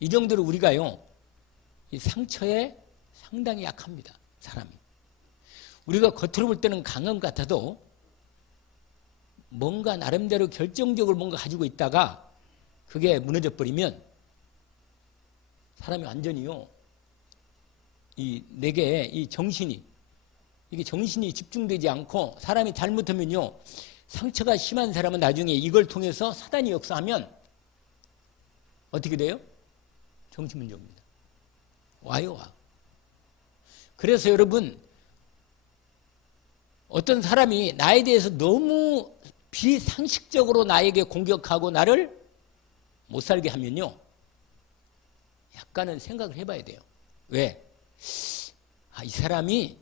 이 정도로 우리가요, 이 상처에 상당히 약합니다. 사람이. 우리가 겉으로 볼 때는 강한 것 같아도 뭔가 나름대로 결정적으로 뭔가 가지고 있다가 그게 무너져 버리면 사람이 완전히요, 내게 이 정신이, 이게 정신이 집중되지 않고 사람이 잘못하면요, 상처가 심한 사람은 나중에 이걸 통해서 사단이 역사하면 어떻게 돼요? 정신문제 옵니다. 와요, 와. 그래서 여러분, 어떤 사람이 나에 대해서 너무 비상식적으로 나에게 공격하고 나를 못 살게 하면요, 약간은 생각을 해봐야 돼요. 왜? 이 사람이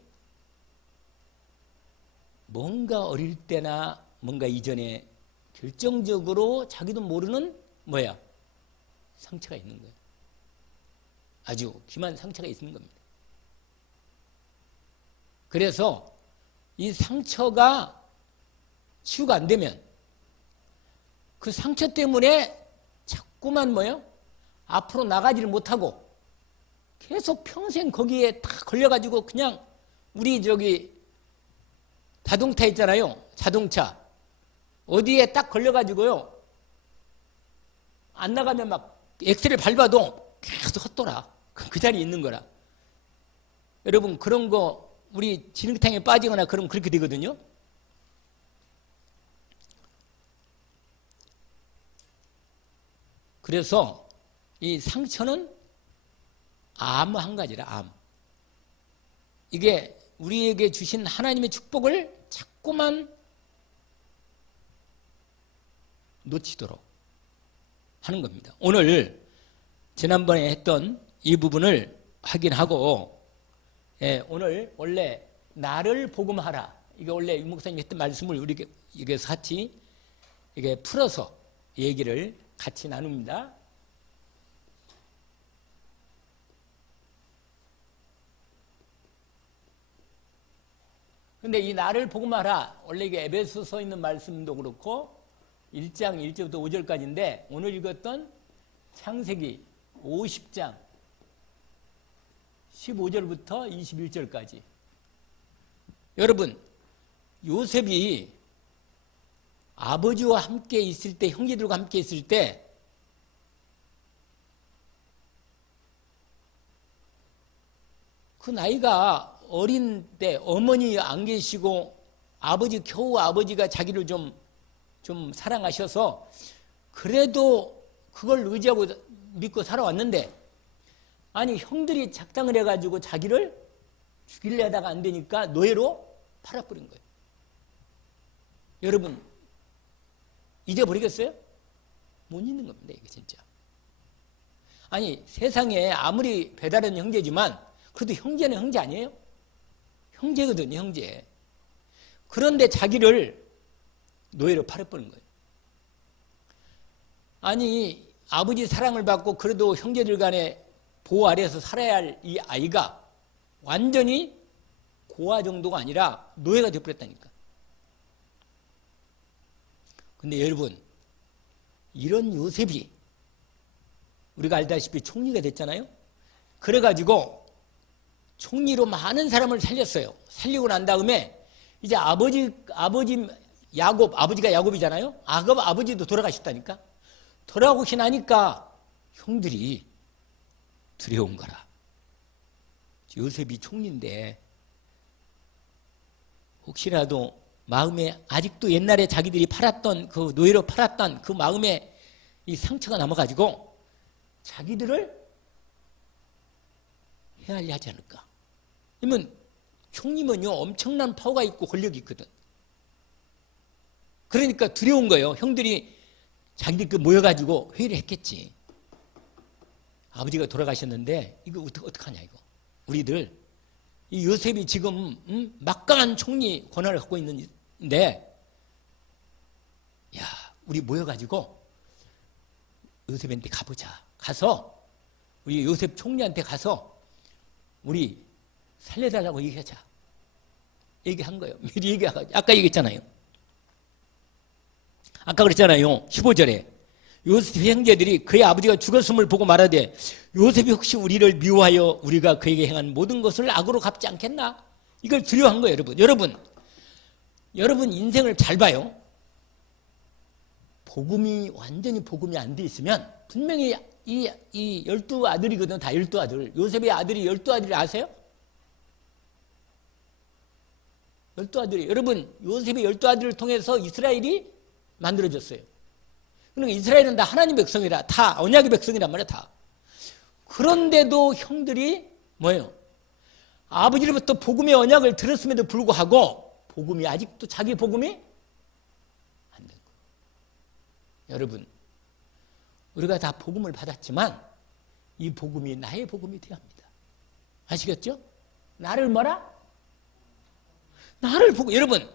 뭔가 어릴 때나 뭔가 이전에 결정적으로 자기도 모르는 상처가 있는 거예요. 아주 심한 상처가 있는 겁니다. 그래서 이 상처가 치유가 안 되면 그 상처 때문에 자꾸만 앞으로 나가지를 못하고 계속 평생 거기에 다 걸려가지고 그냥 우리 자동차 있잖아요. 자동차. 어디에 딱 걸려가지고요, 안 나가면 막 엑셀을 밟아도 계속 헛돌아. 그 자리에 있는 거라. 여러분, 그런 거 우리 진흙탕에 빠지거나 그러면 그렇게 되거든요. 그래서 이 상처는 암 한 가지라, 암. 이게 우리에게 주신 하나님의 축복을 자꾸만 놓치도록 하는 겁니다. 오늘 지난번에 했던 이 부분을 확인하고, 오늘 원래 나를 복음하라, 이게 원래 유 목사님이 했던 말씀을 우리에게 같이 이게 풀어서 얘기를 같이 나눕니다. 근데 이 나를 복음하라, 원래 이게 에베소서에 있는 말씀도 그렇고 1장 1절부터 5절까지인데 오늘 읽었던 창세기 50장 15절부터 21절까지. 여러분, 요셉이 아버지와 함께 있을 때, 형제들과 함께 있을 때 그 나이가 어린 때 어머니 안 계시고 겨우 아버지가 자기를 좀 사랑하셔서 그래도 그걸 의지하고 믿고 살아왔는데, 아니 형들이 작당을 해가지고 자기를 죽이려다가 안 되니까 노예로 팔아버린 거예요. 여러분, 잊어버리겠어요? 못 잊는 겁니다, 이게 진짜. 아니 세상에 아무리 배다른 형제지만 그래도 형제는 형제 아니에요? 형제거든요, 형제. 그런데 자기를 노예로 팔아버린 거예요. 아니 아버지 사랑을 받고 그래도 형제들 간에 보호 아래에서 살아야 할 이 아이가 완전히 고아 정도가 아니라 노예가 되어버렸다니까. 근데 여러분, 이런 요셉이 우리가 알다시피 총리가 됐잖아요. 그래가지고 총리로 많은 사람을 살렸어요. 살리고 난 다음에 이제 아버지가 야곱이잖아요. 아버지도 돌아가셨다니까. 돌아오시나니까 형들이 두려운 거라. 요셉이 총리인데 혹시라도 마음에 아직도 옛날에 자기들이 팔았던 그 노예로 팔았던 그 마음에 이 상처가 남아가지고 자기들을 헤아려 하지 않을까. 그러면 총리면요 엄청난 파워가 있고 권력이 있거든. 그러니까 두려운 거예요. 형들이 자기들 모여가지고 회의를 했겠지. 아버지가 돌아가셨는데 이거 어떡하냐 이거. 우리들 이 요셉이 지금 막강한 총리 권한을 갖고 있는데, 야 우리 모여가지고 요셉한테 가보자. 가서 우리 요셉 총리한테 가서 우리 살려달라고 얘기하자. 얘기한 거예요. 미리 얘기하고. 아까 얘기했잖아요. 아까 그랬잖아요. 15절에 요셉의 형제들이 그의 아버지가 죽었음을 보고 말하되 요셉이 혹시 우리를 미워하여 우리가 그에게 행한 모든 것을 악으로 갚지 않겠나? 이걸 두려워한 거예요, 여러분. 여러분 인생을 잘 봐요. 복음이 완전히 복음이 안 돼 있으면 분명히 이 12아들이거든. 다 12아들. 요셉의 아들이 12아들이 아세요? 12아들이. 여러분 요셉의 12아들을 통해서 이스라엘이 만들어졌어요. 그러니까 이스라엘은 다 하나님의 백성이라, 다 언약의 백성이란 말이야, 다. 그런데도 형들이 뭐예요? 아버지로부터 복음의 언약을 들었음에도 불구하고 복음이 아직도 자기 복음이 안 된 거예요. 여러분, 우리가 다 복음을 받았지만 이 복음이 나의 복음이 되어야 합니다. 아시겠죠? 나를 뭐라? 나를 보고. 여러분,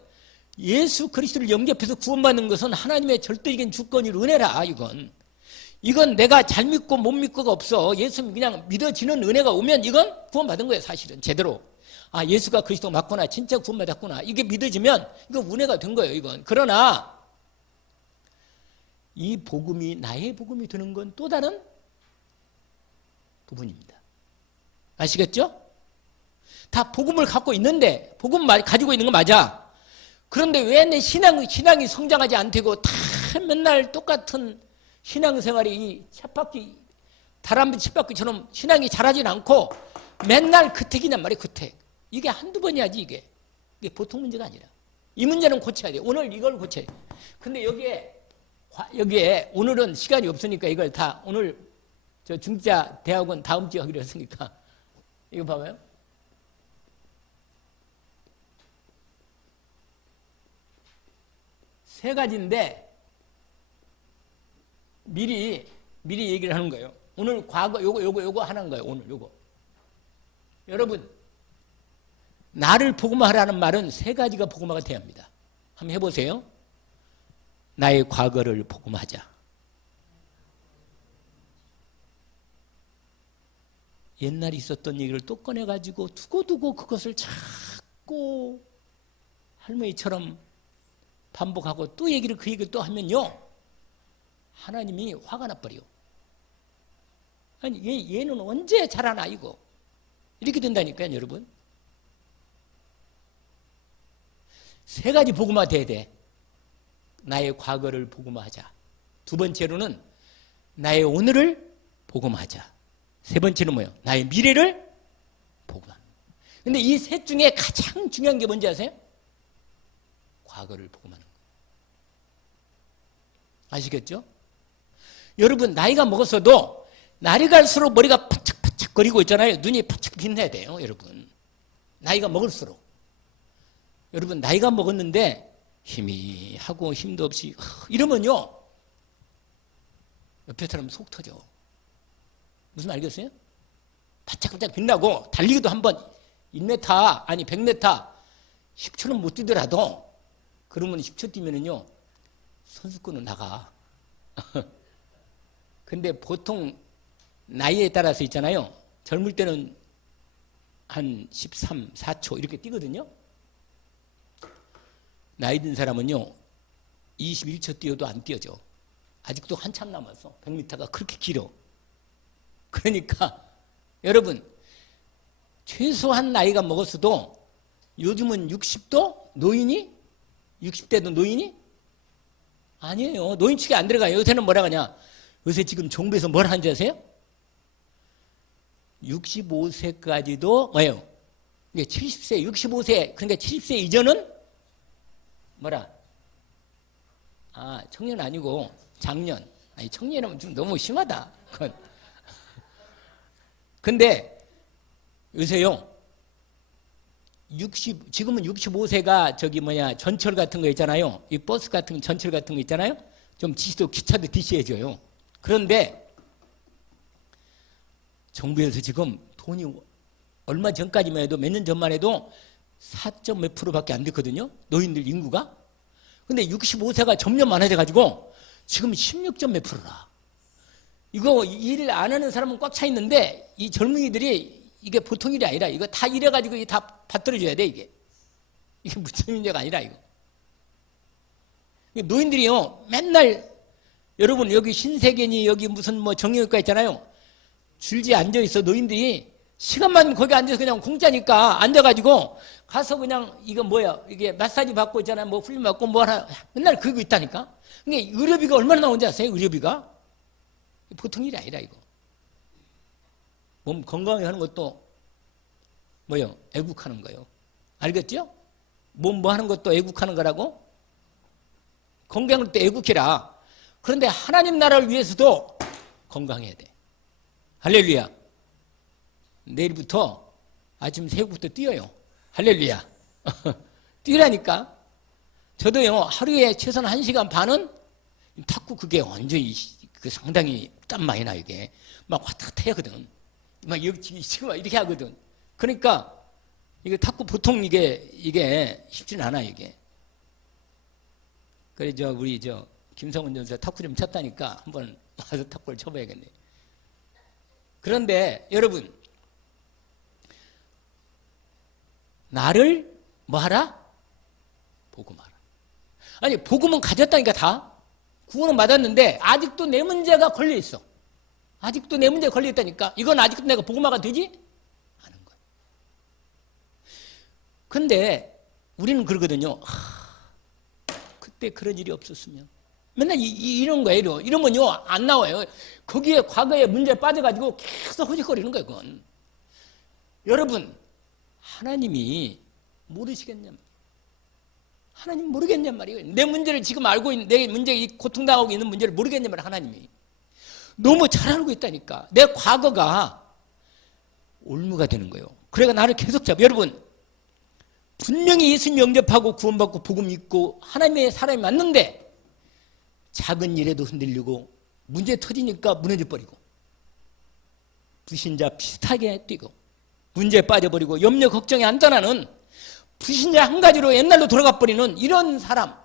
예수 그리스도를 영접해서 구원받는 것은 하나님의 절대적인 주권이 은혜라. 이건 내가 잘 믿고 못 믿고가 없어. 예수 그냥 믿어지는 은혜가 오면 이건 구원받은 거예요. 사실은 제대로. 아, 예수가 그리스도 맞구나, 진짜 구원받았구나, 이게 믿어지면 이거 은혜가 된 거예요. 이건. 그러나 이 복음이 나의 복음이 되는 건 또 다른 부분입니다. 아시겠죠? 다 복음을 갖고 있는데, 복음 가지고 있는 거 맞아. 그런데 왜 내 신앙이 성장하지 않고 다 맨날 똑같은 신앙생활이 이 쳇바퀴, 다람쥐 쳇바퀴처럼 신앙이 자라진 않고 맨날 그택이냔 말이에요. 그택. 이게 한두 번이 하지 이게 보통 문제가 아니라. 이 문제는 고쳐야 돼요. 오늘 이걸 고쳐야 돼요. 근데 여기에 오늘은 시간이 없으니까 이걸 다 오늘 저 중자 대학원 다음 주에 하기로 했으니까 이거 봐봐요. 세 가지인데 미리 얘기를 하는 거예요. 오늘 과거 요거 하는 거예요. 오늘 요거. 여러분, 나를 복음화하라는 말은 세 가지가 복음화가 돼야 합니다. 한번 해보세요. 나의 과거를 복음하자. 옛날에 있었던 얘기를 또 꺼내가지고 두고두고 그것을 자꾸 할머니처럼 반복하고 또 그 얘기를 또 하면요, 하나님이 화가 나버려. 아니 얘는 언제 자라나 이거. 이렇게 된다니까요, 여러분. 세 가지 복음화 돼야 돼. 나의 과거를 복음화하자. 두 번째로는 나의 오늘을 복음화하자. 세 번째는 뭐예요? 나의 미래를 복음하는. 근데 이 셋 중에 가장 중요한 게 뭔지 아세요? 과거를 복음하는 거예요. 아시겠죠? 여러분, 나이가 먹었어도 날이 갈수록 머리가 파착파착 거리고 있잖아요. 눈이 파착 빛나야 돼요, 여러분. 나이가 먹을수록. 여러분, 나이가 먹었는데 힘이 하고 힘도 없이 이러면요, 옆에 사람 속 터져. 무슨 말 알겠어요? 바짝바짝 빛나고 달리기도 한번 1m 아니 100m 10초는 못 뛰더라도, 그러면 10초 뛰면은요 선수권은 나가. 근데 보통 나이에 따라서 있잖아요. 젊을 때는 한 13, 4초 이렇게 뛰거든요. 나이 든 사람은요 21초 뛰어도 안 뛰어져. 아직도 한참 남았어. 100m가 그렇게 길어. 그러니까 여러분, 최소한 나이가 먹었어도 요즘은 60도 노인이? 60대도 노인이? 아니에요. 노인 축에 안 들어가요. 요새는 뭐라 하냐. 요새 지금 정부에서 뭘 하는지 아세요? 65세까지도 뭐예요? 70세, 65세, 그러니까 70세 이전은 뭐라? 아, 청년 아니고 장년. 아니, 청년이면 좀 너무 심하다. 그건. 근데 요새요, 지금은 65세가 전철 같은 거 있잖아요. 이 버스 같은 전철 같은 거 있잖아요. 좀 지시도 기차도 디시해줘요. 그런데 정부에서 지금 돈이 얼마 전까지만 해도 몇 년 전만 해도 4점 몇 %밖에 안 됐거든요. 노인들 인구가. 근데 65세가 점점 많아져가지고 지금 16점 몇 %라. 이거 일 안 하는 사람은 꽉 차 있는데 이 젊은이들이 이게 보통 일이 아니라 이거 다 일해가지고 이게 다 받들어줘야 돼, 이게. 무슨 문제가 아니라 이거. 노인들이요, 맨날 여러분 여기 신세계니 여기 무슨 뭐 정형외과 있잖아요. 줄지에 앉아있어. 노인들이 시간만 거기 앉아서 그냥 공짜니까 앉아가지고 가서 그냥 이거 뭐야 이게 마사지 받고 있잖아요. 뭐 훈련 받고 뭐 하나 맨날 그거 있다니까. 근데 의료비가 얼마나 나오는지 아세요? 의료비가 보통 일이 아니라 이거. 몸 건강하게 하는 것도 뭐요? 애국하는 거예요. 알겠죠? 몸 뭐 하는 것도 애국하는 거라고? 건강할 때 애국해라. 그런데 하나님 나라를 위해서도 건강해야 돼. 할렐루야. 내일부터 아침 새벽부터 뛰어요. 할렐루야. 뛰라니까. 저도요 하루에 최소한 1시간 반은 탁구 그게 완전히 그 상당히 땀 많이 나 이게 막 왔다 갔다 하거든. 막 여기 지금 이렇게 하거든. 그러니까 이게 탁구 보통 이게 쉽지는 않아 이게. 그래 우리 김성훈 전사 탁구 좀 쳤다니까 한번 와서 탁구를 쳐봐야겠네. 그런데 여러분 나를 뭐하라? 복음하라. 아니 복음은 가졌다니까 다. 구원은 받았는데 아직도 내 문제가 걸려있어. 아직도 내 문제가 걸려있다니까. 이건 아직도 내가 복음화가 되지? 않은 거야. 근데 우리는 그러거든요. 그때 그런 일이 없었으면. 맨날 이런 거예요. 이러면요 안 나와요. 거기에 과거에 문제에 빠져가지고 계속 허짓거리는 거예요. 그건. 여러분 하나님이 모르시겠냐 말이에요. 하나님 모르겠냔 말이에요. 내 문제를 지금 알고 있는 내 문제 고통당하고 있는 문제를 모르겠냔 말이에요. 하나님이 너무 잘 알고 있다니까. 내 과거가 올무가 되는 거예요. 그래가 나를 계속 잡아. 여러분 분명히 예수님 영접하고 구원받고 복음 믿고 하나님의 사람이 맞는데 작은 일에도 흔들리고 문제 터지니까 무너져 버리고 불신자 비슷하게 뛰고 문제에 빠져버리고 염려 걱정이 안 떠나는 불신자 한 가지로 옛날로 돌아가 버리는 이런 사람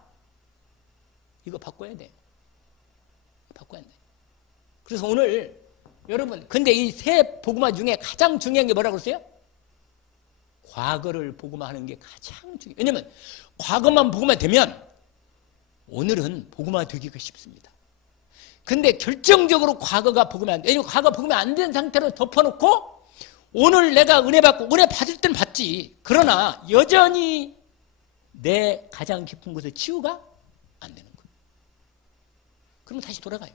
이거 바꿔야 돼. 바꿔야 돼. 그래서 오늘 여러분 근데 이 세 복음화 중에 가장 중요한 게 뭐라고 그랬어요? 과거를 복음화하는 게 가장 중요해요. 왜냐하면 과거만 복음화 되면 오늘은 복음화 되기가 쉽습니다. 근데 결정적으로 과거가 복음화 안 돼. 왜냐하면 과거 복음화 안 된 상태로 덮어놓고 오늘 내가 은혜 받고 은혜 받을 땐 받지. 그러나 여전히 내 가장 깊은 곳에 치유가 안 되는 거예요. 그럼 다시 돌아가요.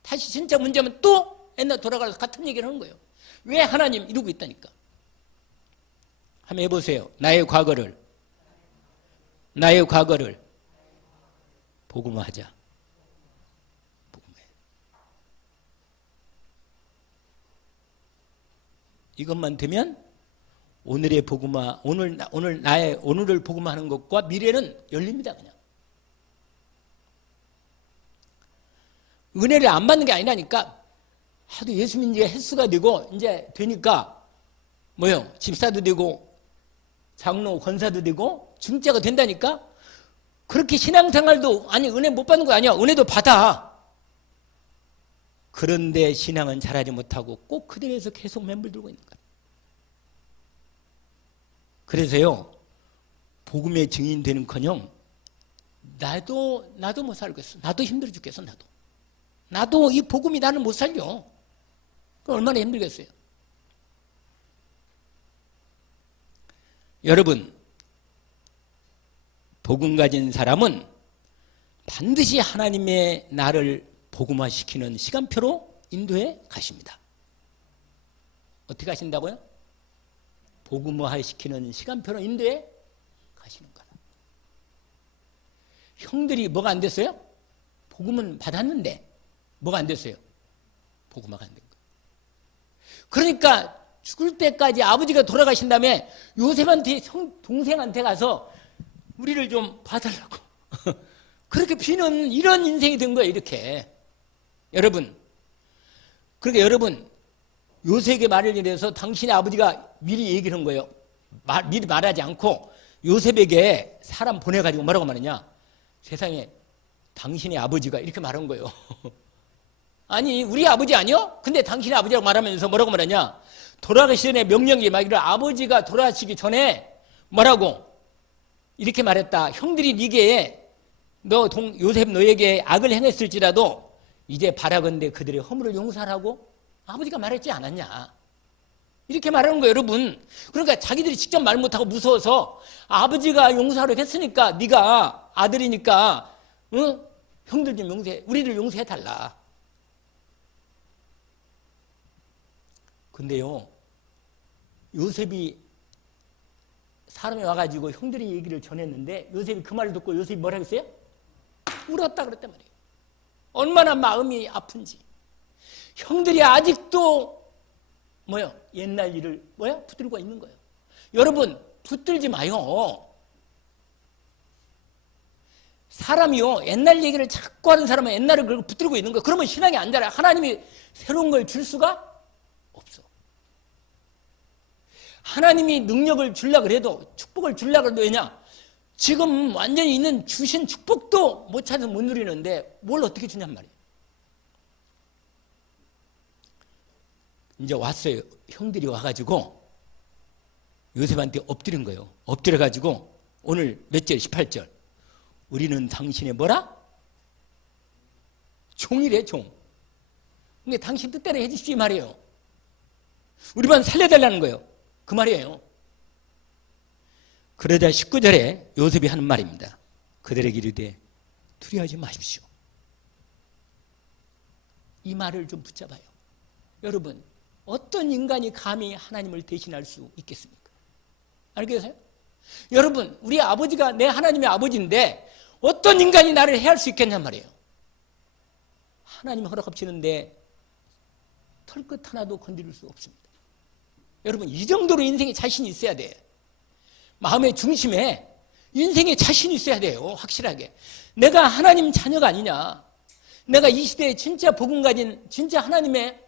다시 진짜 문제면 또 옛날 돌아가서 같은 얘기를 하는 거예요. 왜 하나님 이러고 있다니까. 한번 해보세요. 나의 과거를 복음화하자. 복음화해. 이것만 되면 오늘의 복음화, 오늘을 복음화하는 것과 미래는 열립니다. 그냥. 은혜를 안 받는 게 아니라니까. 하도 예수 믿는 게 횟수가 되고 이제 되니까 뭐요? 집사도 되고 장로 권사도 되고 중자가 된다니까. 그렇게 신앙생활도 아니 은혜 못 받는 거 아니야. 은혜도 받아. 그런데 신앙은 잘하지 못하고 꼭 그들에서 계속 맴불들고 있는 거야. 그래서요 복음의 증인 되는커녕 나도 못 살겠어. 나도 힘들어 죽겠어. 나도 이 복음이 나는 못 살려. 얼마나 힘들겠어요. 여러분 복음 가진 사람은 반드시 하나님의 나를 복음화시키는 시간표로 인도해 가십니다. 어떻게 하신다고요? 복음화시키는 시간표로 인도해 가시는 거다. 형들이 뭐가 안 됐어요? 복음은 받았는데 뭐가 안 됐어요? 복음화가 안 된 거예요. 그러니까 죽을 때까지 아버지가 돌아가신 다음에 요셉한테 동생한테 가서 우리를 좀 봐달라고 그렇게 비는 이런 인생이 된 거예요. 이렇게. 여러분 그러니까 여러분 요셉에게 말을 이래서 당신의 아버지가 미리 얘기를 한 거예요. 미리 말하지 않고 요셉에게 사람 보내가지고 뭐라고 말하냐. 세상에 당신의 아버지가 이렇게 말한 거예요. 아니 우리 아버지 아니요? 근데 당신의 아버지라고 말하면서 뭐라고 말하냐. 돌아가시기 전에 명령이 막 이런 아버지가 돌아가시기 전에 뭐라고 이렇게 말했다. 형들이 네게 요셉 너에게 악을 행했을지라도 이제 바라건대 그들의 허물을 용서하라고 아버지가 말했지 않았냐. 이렇게 말하는 거예요, 여러분. 그러니까 자기들이 직접 말 못하고 무서워서 아버지가 용서하라고 했으니까 네가 아들이니까 형들 좀 용서해, 우리를 용서해달라. 근데요, 요셉이 사람이 와가지고 형들이 얘기를 전했는데 요셉이 그 말을 듣고 요셉이 뭐라 했어요? 울었다 그랬단 말이에요. 얼마나 마음이 아픈지. 형들이 아직도 옛날 일을 붙들고 있는 거예요. 여러분, 붙들지 마요. 사람이요, 옛날 얘기를 자꾸 하는 사람은 옛날을 붙들고 있는 거예요. 그러면 신앙이 안 자라요. 하나님이 새로운 걸 줄 수가 없어. 하나님이 능력을 주려고 해도, 축복을 주려고 해도 왜냐? 지금 완전히 있는 주신 축복도 못 찾아서 못 누리는데 뭘 어떻게 주냔 말이에요. 이제 왔어요. 형들이 와가지고 요셉한테 엎드린 거예요. 엎드려가지고 오늘 몇 절? 18절. 우리는 당신의 뭐라? 종이래, 종. 근데 당신 뜻대로 해주십시오 이 말이에요. 우리 반 살려달라는 거예요. 그 말이에요. 그러자 19절에 요셉이 하는 말입니다. 그들에게 이르되 두려워하지 마십시오. 이 말을 좀 붙잡아요. 여러분, 어떤 인간이 감히 하나님을 대신할 수 있겠습니까? 알겠어요? 여러분, 우리 아버지가 내 하나님의 아버지인데 어떤 인간이 나를 해할 수 있겠냔 말이에요. 하나님 허락 없이는데 털끝 하나도 건드릴 수 없습니다. 여러분, 이 정도로 인생에 자신이 있어야 돼. 마음의 중심에 인생에 자신이 있어야 돼요. 확실하게. 내가 하나님 자녀가 아니냐. 내가 이 시대에 진짜 복음 가진 진짜 하나님의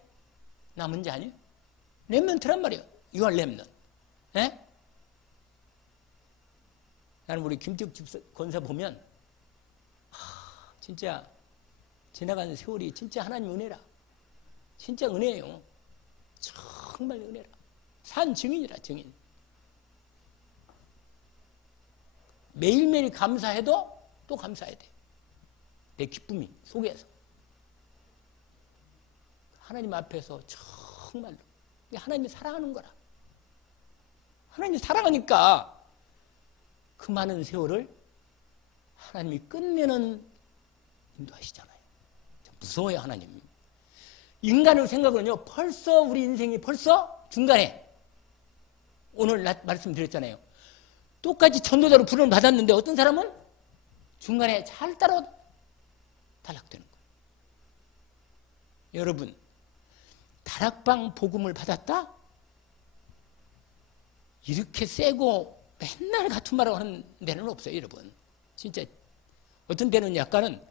남은 자 아니에요? 렘넌트란 말이에요. You are remnant. 예? 나는 우리 김택 권사 보면 진짜 지나가는 세월이 진짜 하나님 은혜라. 진짜 은혜예요. 정말 은혜라. 산 증인이라, 증인. 매일매일 감사해도 또 감사해야 돼. 내 기쁨이 속에서. 하나님 앞에서 정말로 하나님이 사랑하는 거라. 하나님이 사랑하니까 그 많은 세월을 하나님이 끝내는 인도하시잖아요. 무서워요, 하나님. 인간을 생각하면요, 벌써 우리 인생이 벌써 중간에 오늘 말씀드렸잖아요. 똑같이 전도자로 부름을 받았는데 어떤 사람은 중간에 잘 따라 탈락되는 거예요. 여러분, 다락방 복음을 받았다? 이렇게 세고 맨날 같은 말을 하는 데는 없어요, 여러분. 진짜 어떤 데는 약간은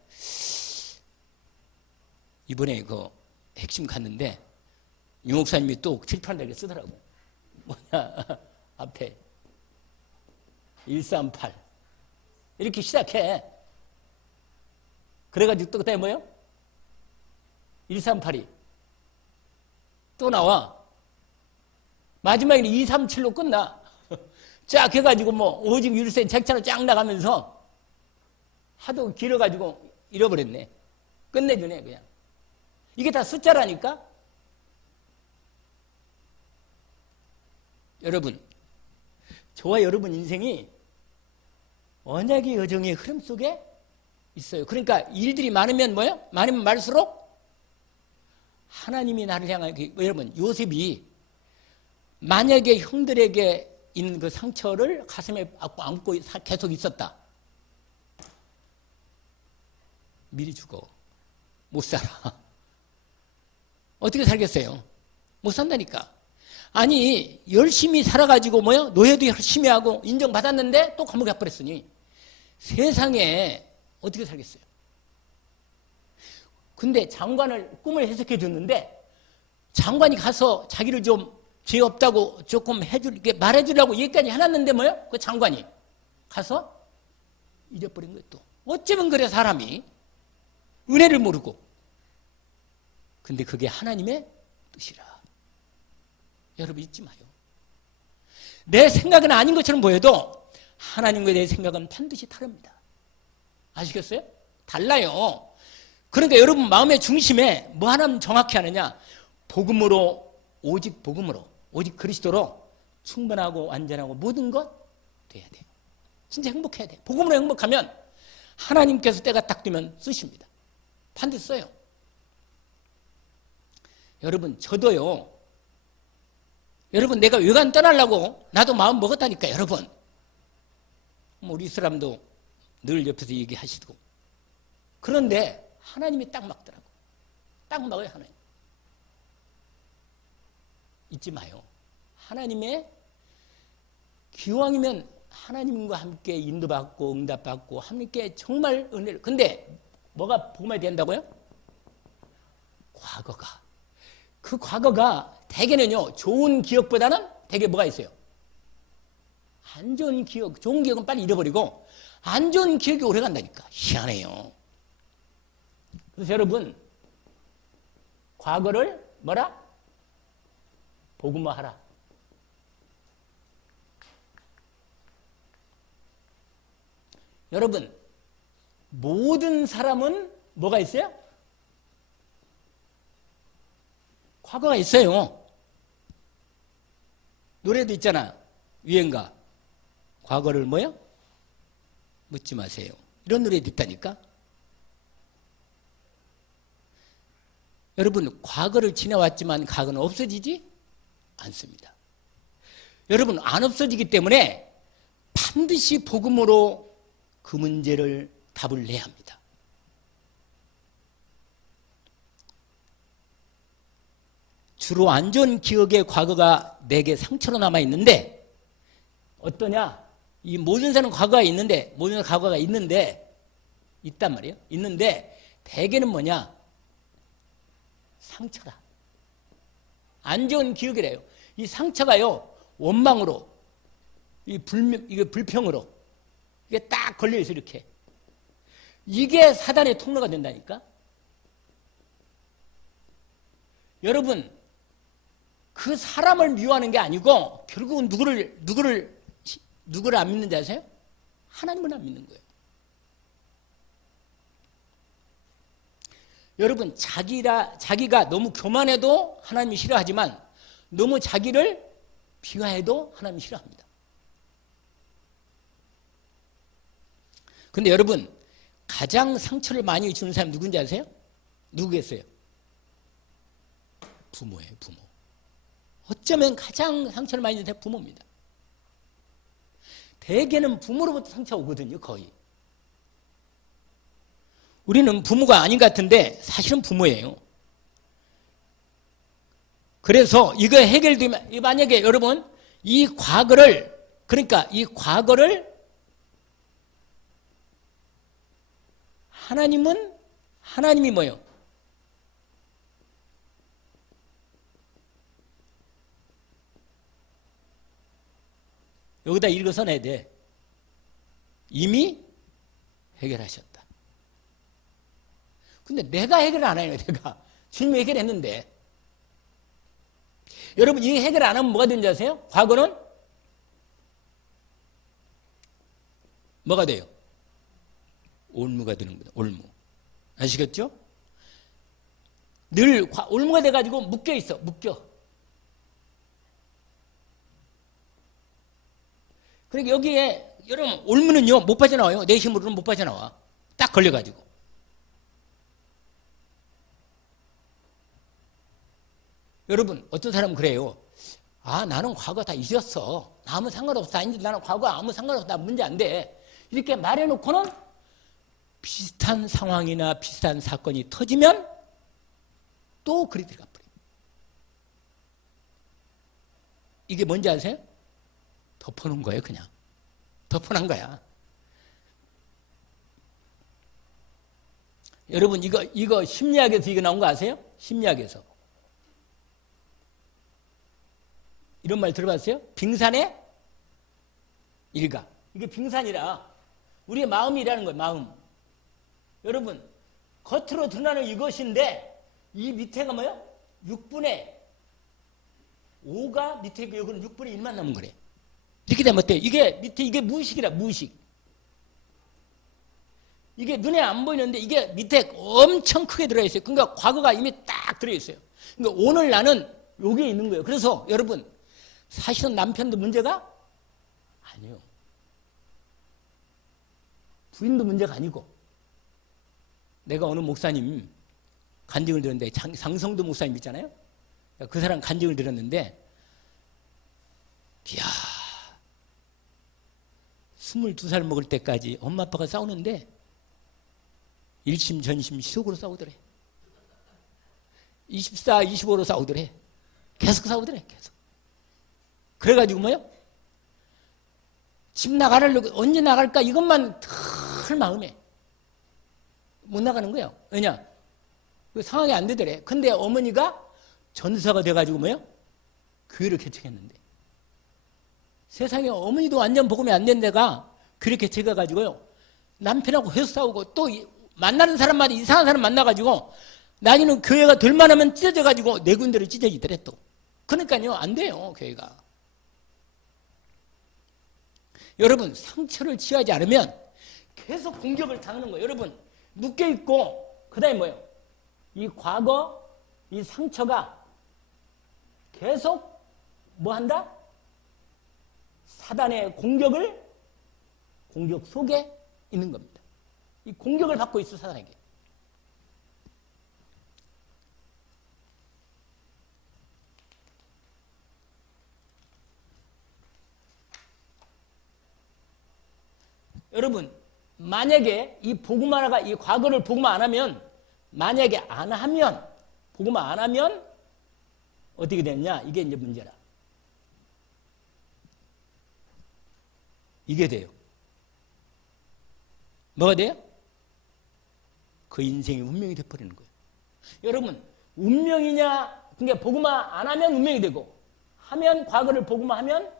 이번에 그 핵심 갔는데 유 목사님이 또 칠판을 쓰더라고. 앞에 138 이렇게 시작해. 그래가지고 또 그다음에 뭐예요? 138이 또 나와. 마지막에는 237로 끝나. 쫙 해가지고 오직 율세 책차로 쫙 나가면서 하도 길어가지고 잃어버렸네. 끝내주네 그냥. 이게 다 숫자라니까. 여러분, 저와 여러분 인생이 언약의 여정의 흐름 속에 있어요. 그러니까 일들이 많으면 뭐예요? 많으면 많을수록 하나님이 나를 향하여, 여러분, 요셉이 만약에 형들에게 있는 그 상처를 가슴에 안고 계속 있었다. 미리 죽어. 못 살아. 어떻게 살겠어요? 못 산다니까. 아니, 열심히 살아가지고 노예도 열심히 하고 인정받았는데 또 감옥에 가버렸으니 세상에 어떻게 살겠어요? 근데 장관을 꿈을 해석해 줬는데 장관이 가서 자기를 좀 죄 없다고 조금 말해주려고 얘기까지 해놨는데 그 장관이 가서 잊어버린 거예요. 또 어쩌면 그래, 사람이 은혜를 모르고. 근데 그게 하나님의 뜻이라. 여러분 잊지 마요. 내 생각은 아닌 것처럼 보여도 하나님과 내 생각은 반드시 다릅니다. 아시겠어요? 달라요. 그러니까 여러분 마음의 중심에 뭐 하나만 정확히 하느냐? 복음으로, 오직 복음으로, 오직 그리스도로 충분하고 완전하고 모든 것 돼야 돼요. 진짜 행복해야 돼요. 복음으로 행복하면 하나님께서 때가 딱 되면 쓰십니다. 반드시 써요. 여러분 저도요. 여러분 내가 외관 떠나려고 나도 마음 먹었다니까 여러분. 우리 사람도 늘 옆에서 얘기하시고. 그런데 하나님이 딱 막더라고. 딱 막아요 하나님. 잊지 마요. 하나님의 기왕이면 하나님과 함께 인도받고 응답받고 함께 정말 은혜를. 근데 뭐가 복음이 된다고요? 과거가. 그 과거가 대개는요. 좋은 기억보다는 대개 뭐가 있어요? 안 좋은 기억. 좋은 기억은 빨리 잃어버리고 안 좋은 기억이 오래 간다니까. 희한해요. 그래서 여러분 과거를 뭐라? 복음화하라. 여러분 모든 사람은 뭐가 있어요? 과거가 있어요. 노래도 있잖아. 유행가. 과거를 뭐요? 묻지 마세요. 이런 노래도 있다니까. 여러분 과거를 지나왔지만 과거는 없어지지 않습니다. 여러분 안 없어지기 때문에 반드시 복음으로 그 문제를 답을 내야 합니다. 주로 안 좋은 기억의 과거가 내게 상처로 남아있는데 어떠냐? 이 모든 사람은 과거가 있는데 모든 과거가 있는데 있단 말이에요. 있는데 대개는 뭐냐? 상처다. 안 좋은 기억이래요. 이 상처가요. 원망으로 이게 불평으로 이게 딱 걸려있어 이렇게. 이게 사단의 통로가 된다니까. 여러분 그 사람을 미워하는 게 아니고 결국은 누구를 안 믿는지 아세요? 하나님을 안 믿는 거예요. 여러분 자기가 너무 교만해도 하나님이 싫어하지만 너무 자기를 비하해도 하나님이 싫어합니다. 근데 여러분 가장 상처를 많이 주는 사람이 누군지 아세요? 누구겠어요? 부모예요. 부모. 어쩌면 가장 상처를 많이 주는 사람이 부모입니다. 대개는 부모로부터 상처가 오거든요. 거의. 우리는 부모가 아닌 것 같은데 사실은 부모예요. 그래서 이거 해결되면 만약에 여러분 이 과거를 하나님이 뭐예요? 여기다 읽어서 내야 돼. 이미 해결하셨다. 근데 내가 해결 안 해요. 내가. 주님이 해결했는데. 여러분 이 해결 안 하면 뭐가 되는지 아세요? 과거는 뭐가 돼요? 올무가 되는 거다. 올무. 아시겠죠? 늘 올무가 돼가지고 묶여 있어. 묶여. 그러니까 여기에 여러분 올무는요 못 빠져나와요. 내 힘으로는 못 빠져나와. 딱 걸려가지고. 여러분 어떤 사람은 그래요. 아 나는 과거 다 잊었어. 나 아무 상관없어. 아니 나는 과거 아무 상관없어. 나 문제 안 돼. 이렇게 말해놓고는 비슷한 상황이나 비슷한 사건이 터지면 또 그리 들어가 버려요. 이게 뭔지 아세요? 덮어놓은 거예요. 그냥. 덮어놓은 거야. 여러분 이거 심리학에서 이거 나온 거 아세요? 심리학에서. 이런 말 들어봤어요? 빙산의 일각. 이게 빙산이라 우리의 마음이라는 거예요. 마음. 여러분 겉으로 드러나는 이것인데 이 밑에가 뭐예요? 6분의 5가 밑에 있고 여기는 6분의 1만 남은 거래. 이렇게 되면 어때요? 이게 밑에 이게 무의식이라 무의식. 이게 눈에 안 보이는데 이게 밑에 엄청 크게 들어있어요. 그러니까 과거가 이미 딱 들어있어요. 그러니까 오늘 나는 여기에 있는 거예요. 그래서 여러분 사실은 남편도 문제가 아니에요. 부인도 문제가 아니고 내가 어느 목사님 간증을 들었는데 상성도 목사님 있잖아요. 그 사람 간증을 들었는데 이야 22살 먹을 때까지 엄마 아빠가 싸우는데 일심 전심 시속으로 싸우더래. 24, 25로 싸우더래. 계속 싸우더래. 계속. 그래가지고 뭐요? 집 나가려고 언제 나갈까 이것만 들 마음에 못 나가는 거예요. 왜냐? 그 상황이 안 되더래. 근데 어머니가 전사가 돼가지고 뭐요? 교회를 개척했는데 세상에 어머니도 완전 복음이 안 된 데가 교회 개척해가지고요 남편하고 계속 싸우고 또 만나는 사람마다 이상한 사람 만나가지고 나중에는 교회가 될만하면 찢어져가지고 네 군데로 찢어지더래 또. 그러니까요 안 돼요 교회가. 여러분 상처를 취하지 않으면 계속 공격을 당하는 거예요. 여러분 묶여있고 그 다음에 뭐예요? 이 과거 이 상처가 계속 뭐 한다? 사단의 공격 속에 있는 겁니다. 이 공격을 받고 있어 사단에게. 여러분 만약에 이 복음화가 이 과거를 복음화 안 하면 만약에 안 하면 복음화 안 하면 어떻게 되느냐 이게 이제 문제라. 이게 돼요. 뭐가 돼요? 그 인생의 운명이 돼버리는 거예요. 여러분 운명이냐 그러니까 복음화 안 하면 운명이 되고 하면 과거를 복음화하면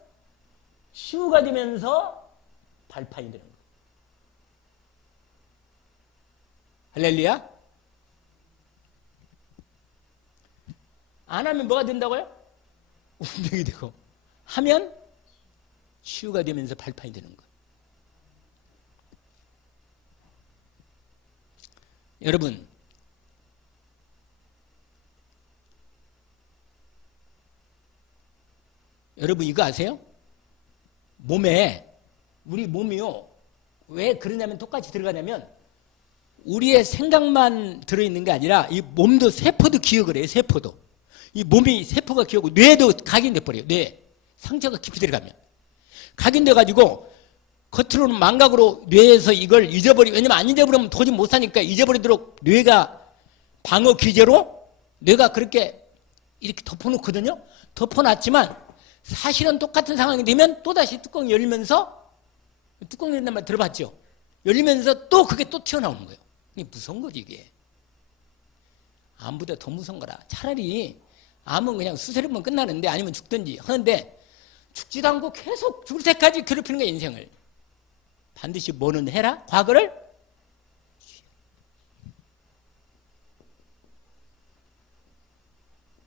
시우가 되면서 발판이 되는 거예요. 할렐루야. 안 하면 뭐가 된다고요? 운명이 되고 하면 치유가 되면서 발판이 되는 거예요. 여러분 이거 아세요? 우리 몸이요 왜 그러냐면 똑같이 들어가냐면 우리의 생각만 들어있는 게 아니라 이 몸도 세포도 기억을 해요. 세포도. 이 몸이 세포가 기억하고 뇌도 각인돼 버려요. 뇌. 상처가 깊이 들어가면. 각인돼 가지고 겉으로는 망각으로 뇌에서 이걸 왜냐면 안 잊어버리면 도저히 못 사니까 잊어버리도록 뇌가 방어 기제로 뇌가 그렇게 이렇게 덮어놓거든요. 덮어놨지만 사실은 똑같은 상황이 되면 또다시 뚜껑이 열리면서 뚜껑 열린단 말 들어봤죠? 열리면서 또 그게 또 튀어나오는 거예요. 이게 무서운 거지 이게. 암보다 더 무서운 거라. 차라리 암은 그냥 수술하면 끝나는데 아니면 죽든지 하는데 죽지도 않고 계속 죽을 때까지 괴롭히는 거야 인생을. 반드시 뭐는 해라? 과거를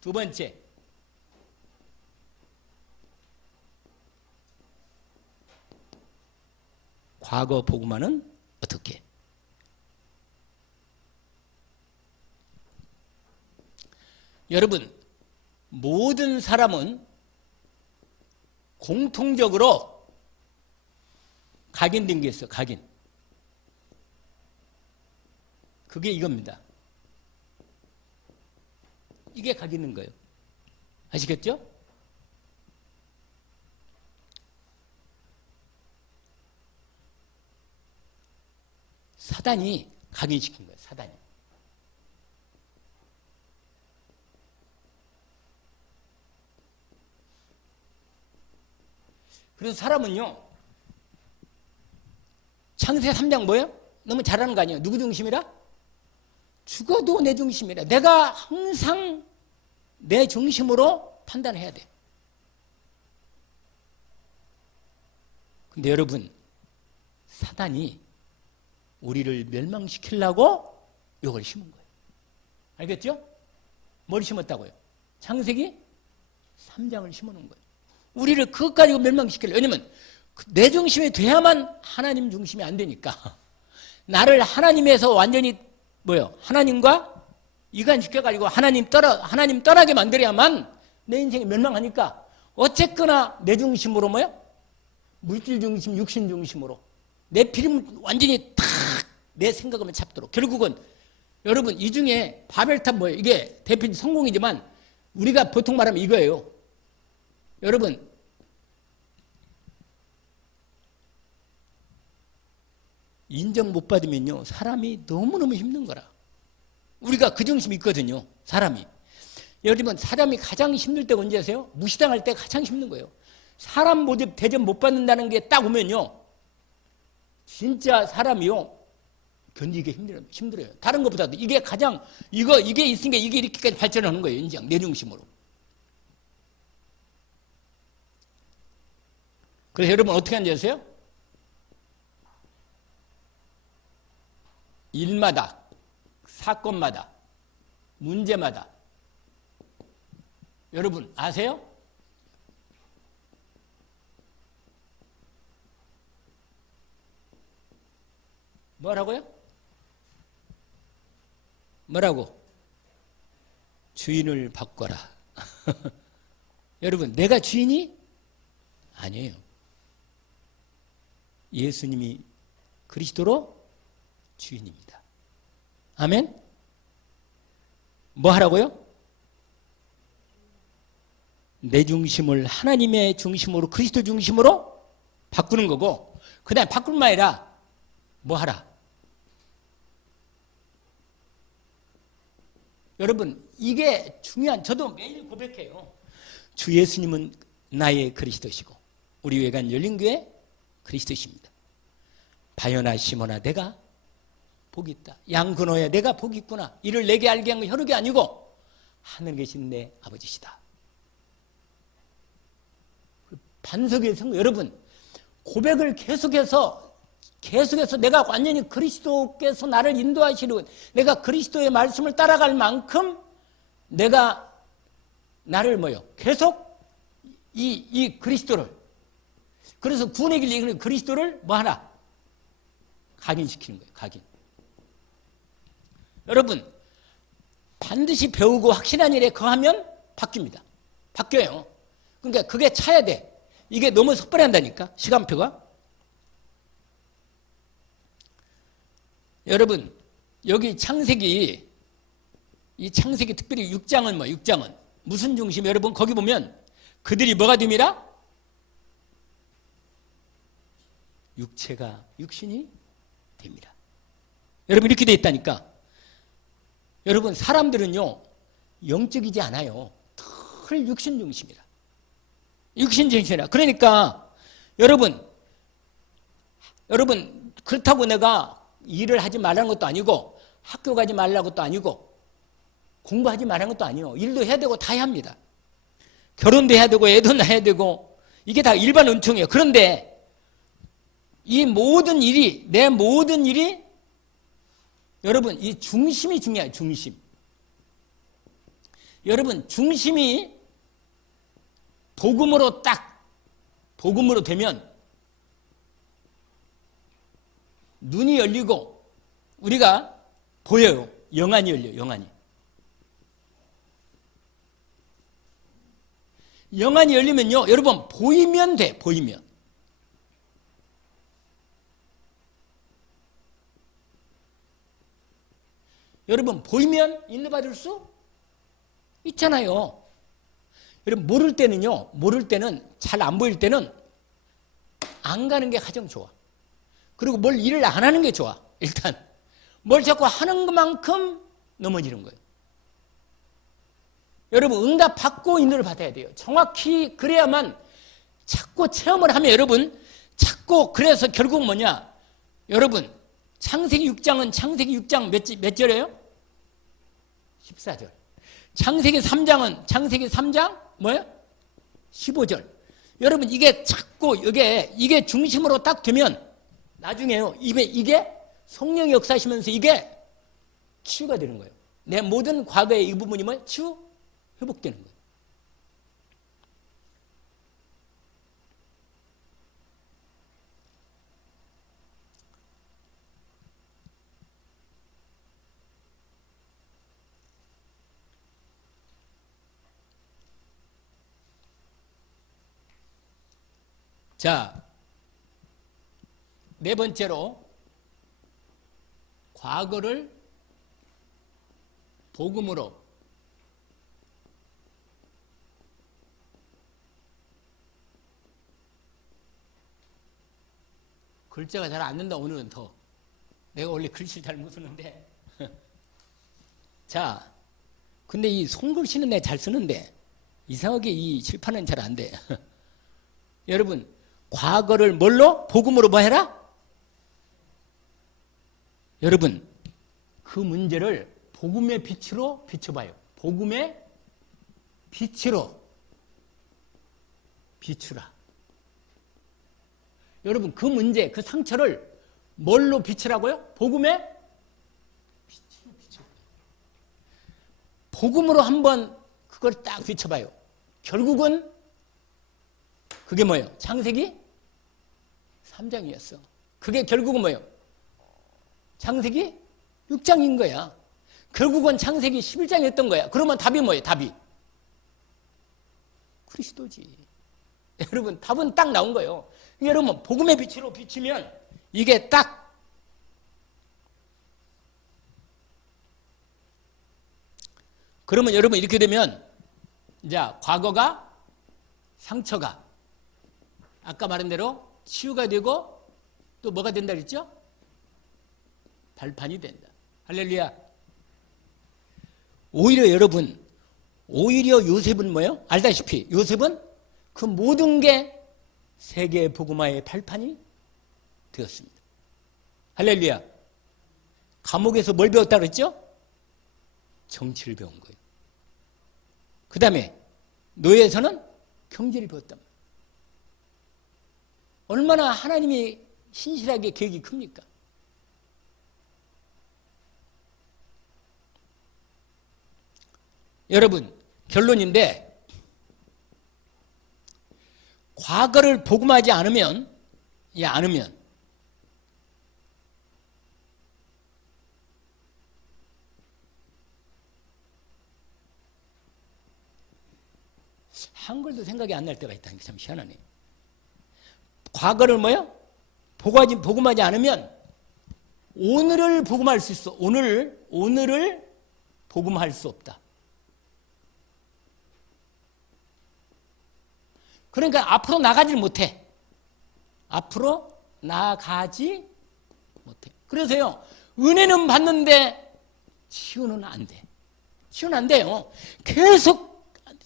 두 번째 과거 복음화는 어떻게? 여러분 모든 사람은 공통적으로 각인된 게 있어요. 각인. 그게 이겁니다. 이게 각인된 거예요. 아시겠죠? 사단이 각인시킨 거예요. 사단이. 그래서 사람은요. 창세기 3장 뭐예요? 너무 잘하는 거 아니에요? 누구 중심이라? 죽어도 내 중심이라. 내가 항상 내 중심으로 판단해야 돼. 근데 여러분 사단이 우리를 멸망시키려고 이걸 심은 거예요. 알겠죠? 뭘 심었다고요? 창세기 3장을 심어놓은 거예요. 우리를 그것 가지고 멸망시키려고. 왜냐면 내 중심이 돼야만 하나님 중심이 안 되니까 나를 하나님에서 완전히 뭐요? 하나님과 이간시켜가지고 하나님 떠나게 만들어야만 내 인생이 멸망하니까 어쨌거나 내 중심으로 뭐요? 물질 중심, 육신 중심으로 내 필름 완전히 탁 내 생각만 잡도록. 결국은 여러분 이 중에 바벨탑 뭐예요? 이게 대표적 성공이지만 우리가 보통 말하면 이거예요. 여러분 인정 못 받으면요 사람이 너무너무 힘든 거라. 우리가 그 중심이 있거든요. 사람이. 여러분 사람이 가장 힘들 때가 언제 아세요? 무시당할 때 가장 힘든 거예요. 사람 모집 대접 못 받는다는 게 딱 오면요 진짜 사람이요 견디기 힘들어요. 다른 것보다도 이게 가장 이게 있으니까 이게 이렇게까지 발전하는 거예요. 인정 내 중심으로. 그래서 여러분 어떻게 하는지 아세요? 일마다 사건마다 문제마다 여러분 아세요? 뭐라고요? 뭐라고? 주인을 바꿔라. 여러분 내가 주인이? 아니에요. 예수님이 그리스도로 주인입니다. 아멘? 뭐 하라고요? 내 중심을 하나님의 중심으로 그리스도 중심으로 바꾸는 거고 그 다음에 바꾸는 말 아니라 뭐 하라? 여러분 이게 중요한 저도 매일 고백해요. 주 예수님은 나의 그리스도시고 우리 외관 열린교회 그리스도십니다. 바요나 시모나 내가 복이 있다. 양근호야 내가 복이 있구나. 이를 내게 알게 한 건 혈육이 아니고 하늘에 계신 내 아버지시다. 반석의 성도 여러분 고백을 계속해서 내가 완전히 그리스도께서 나를 인도하시는 내가 그리스도의 말씀을 따라갈 만큼 내가 나를 뭐요? 계속 이 그리스도를 그래서 구원의 길 얘기는 그리스도를 뭐 하나? 각인시키는 거예요. 각인. 여러분 반드시 배우고 확신한 일에 거하면 바뀝니다. 바뀌어요. 그러니까 그게 차야 돼. 이게 너무 섣불리 한다니까 시간표가. 여러분 여기 창세기 이 창세기 특별히 6장은 뭐 6장은 무슨 중심? 여러분 거기 보면 그들이 뭐가 됨이라? 육신이 됩니다. 여러분 이렇게 돼 있다니까. 여러분 사람들은요 영적이지 않아요. 늘 육신 중심이라. 육신 중심이라. 그러니까 여러분 그렇다고 내가 일을 하지 말라는 것도 아니고 학교 가지 말라는 것도 아니고 공부하지 말라는 것도 아니에요. 일도 해야 되고 다 해야 합니다. 결혼도 해야 되고 애도 낳아야 되고 이게 다 일반 은총이에요. 그런데 이 모든 일이 내 모든 일이 여러분 이 중심이 중요해요. 중심. 여러분 중심이 복음으로 되면 눈이 열리고 우리가 보여요. 영안이 열려요. 영안이 열리면요. 여러분 보이면 돼. 보이면. 여러분 보이면 인도받을 수 있잖아요. 여러분 모를 때는 잘 안 보일 때는 안 가는 게 가장 좋아. 그리고 뭘 일을 안 하는 게 좋아. 일단 뭘 자꾸 하는 것만큼 넘어지는 거예요. 여러분 응답 받고 인도를 받아야 돼요. 정확히 그래야만 자꾸 체험을 하면 여러분 자꾸 그래서 결국 뭐냐? 여러분 창세기 6장 몇 절이에요? 14절. 창세기 3장 뭐예요? 15절. 여러분 이게 자꾸 이게 중심으로 딱 되면 나중에요. 이게 성령이 역사하시면서 이게 치유가 되는 거예요. 내 모든 과거의 이 부분이 뭐 회복되는 거예요. 자, 네 번째로 과거를 복음으로 글자가 잘 안 된다. 오늘은 더 내가 원래 글씨 잘 못 쓰는데 자, 근데 이 손글씨는 내가 잘 쓰는데 이상하게 이 칠판은 잘 안 돼. 여러분, 과거를 뭘로? 복음으로 뭐 해라? 여러분, 그 문제를 복음의 빛으로 비춰봐요. 복음의 빛으로 비추라. 여러분, 그 문제, 그 상처를 뭘로 비추라고요? 복음의 빛으로 비춰. 복음으로 한번 그걸 딱 비춰봐요. 결국은 그게 뭐예요? 창세기 3장이었어. 그게 결국은 뭐예요? 창세기 6장인 거야. 결국은 창세기 11장이었던 거야. 그러면 답이 뭐예요? 답이 그리스도지. 여러분, 답은 딱 나온 거예요. 여러분, 복음의 빛으로 비추면 이게 딱 그러면 여러분 이렇게 되면 자, 과거가 상처가 아까 말한 대로 치유가 되고 또 뭐가 된다 그랬죠? 발판이 된다. 할렐루야. 오히려 여러분, 오히려 요셉은 뭐예요? 알다시피 요셉은 그 모든 게 세계 복음화의 발판이 되었습니다. 할렐루야. 감옥에서 뭘 배웠다 그랬죠? 정치를 배운 거예요. 그 다음에 노예에서는 경제를 배웠단 말이에요. 얼마나 하나님이 신실하게 계획이 큽니까? 여러분, 결론인데 과거를 복음하지 않으면 한글도 생각이 안 날 때가 있다는 게 참 희한하네. 과거를 뭐요? 복음하지 않으면 오늘을 복음할 수 있어. 오늘을 복음할 수 없다. 그러니까 앞으로 나가지 못해. 앞으로 나가지 못해. 그래서요, 은혜는 받는데 치유는 안 돼. 치유는 안 돼요. 계속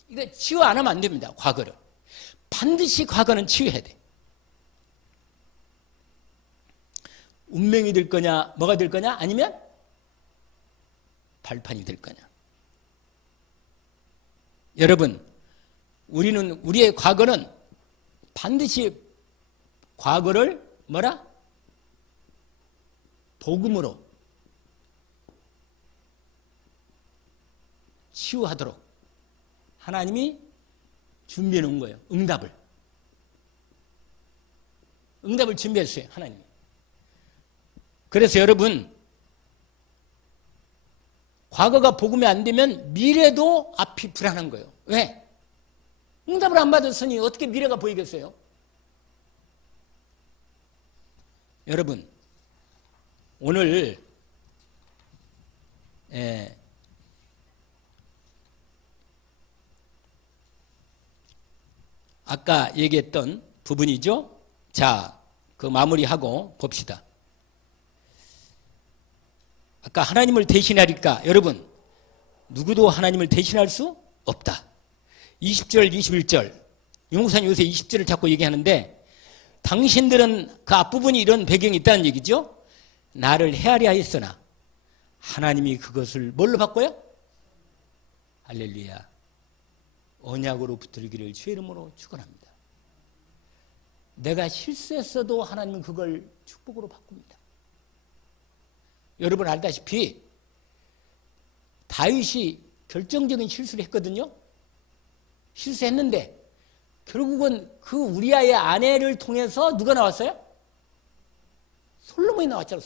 이거 치유 안 하면 안 됩니다. 과거를. 반드시 과거는 치유해야 돼. 운명이 될 거냐, 뭐가 될 거냐, 아니면 발판이 될 거냐. 여러분, 우리의 과거는 반드시 과거를 뭐라? 복음으로 치유하도록 하나님이 준비해 놓은 거예요. 응답을 준비했어요. 하나님이. 그래서 여러분, 과거가 복음이 안 되면 미래도 앞이 불안한 거예요. 왜? 응답을 안 받았으니 어떻게 미래가 보이겠어요? 여러분, 오늘 아까 얘기했던 부분이죠. 자, 그 마무리하고 봅시다. 아까 하나님을 대신하니까 여러분, 누구도 하나님을 대신할 수 없다. 20절, 21절, 유목사님 요새 20절을 자꾸 얘기하는데 당신들은 그 앞부분이 이런 배경이 있다는 얘기죠. 나를 헤아려 했으나 하나님이 그것을 뭘로 바꿔요? 할렐루야. 언약으로 붙들기를 주의 이름으로 축원합니다. 내가 실수했어도 하나님은 그걸 축복으로 바꿉니다. 여러분 알다시피 다윗이 결정적인 실수를 했거든요. 실수했는데 결국은 그 우리아의 아내를 통해서 누가 나왔어요? 솔로몬이 나왔잖아요.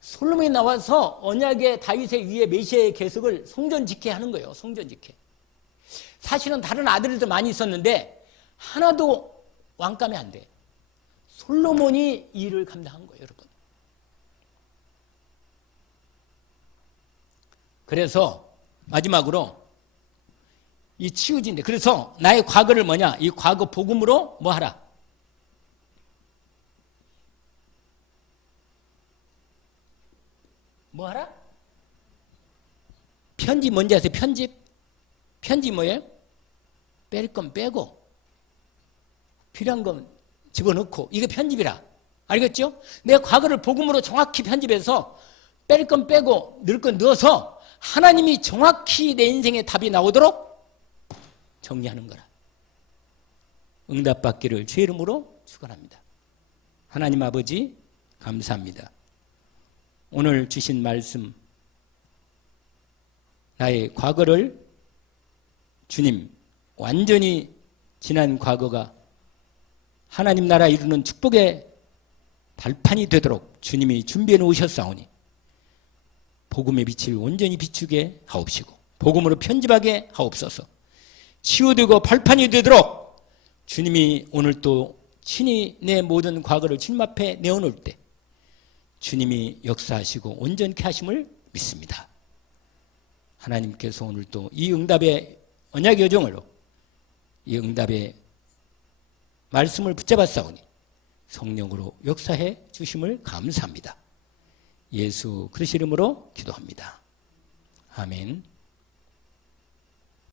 솔로몬이 나와서 언약의 다윗의 위에 메시아의 계속을 성전지켜 하는 거예요. 성전지켜. 사실은 다른 아들들도 많이 있었는데 하나도 왕감이 안 돼. 솔로몬이 이 일을 감당한 거예요, 여러분. 그래서 마지막으로 이 치유진대. 그래서 나의 과거를 뭐냐? 이 과거 복음으로 뭐 하라? 뭐 하라? 편집 뭔지 아세요? 편집? 편집 뭐예요? 뺄 건 빼고 필요한 건 집어넣고 이게 편집이라. 알겠죠? 내 과거를 복음으로 정확히 편집해서 뺄 건 빼고 넣을 건 넣어서 하나님이 정확히 내 인생의 답이 나오도록 정리하는 거라. 응답받기를 주의 이름으로 축원합니다. 하나님 아버지 감사합니다. 오늘 주신 말씀, 나의 과거를 주님 완전히 지난 과거가 하나님 나라 이루는 축복의 발판이 되도록 주님이 준비해 놓으셨사오니 복음의 빛을 온전히 비추게 하옵시고 복음으로 편집하게 하옵소서. 치유되고 발판이 되도록 주님이 오늘 또 친히 내 모든 과거를 주님 앞에 내어놓을 때 주님이 역사하시고 온전케 하심을 믿습니다. 하나님께서 오늘 또 이 응답의 언약의 여정으로 이 응답의 말씀을 붙잡았사오니 성령으로 역사해 주심을 감사합니다. 예수 그리스도 이름으로 기도합니다. 아멘.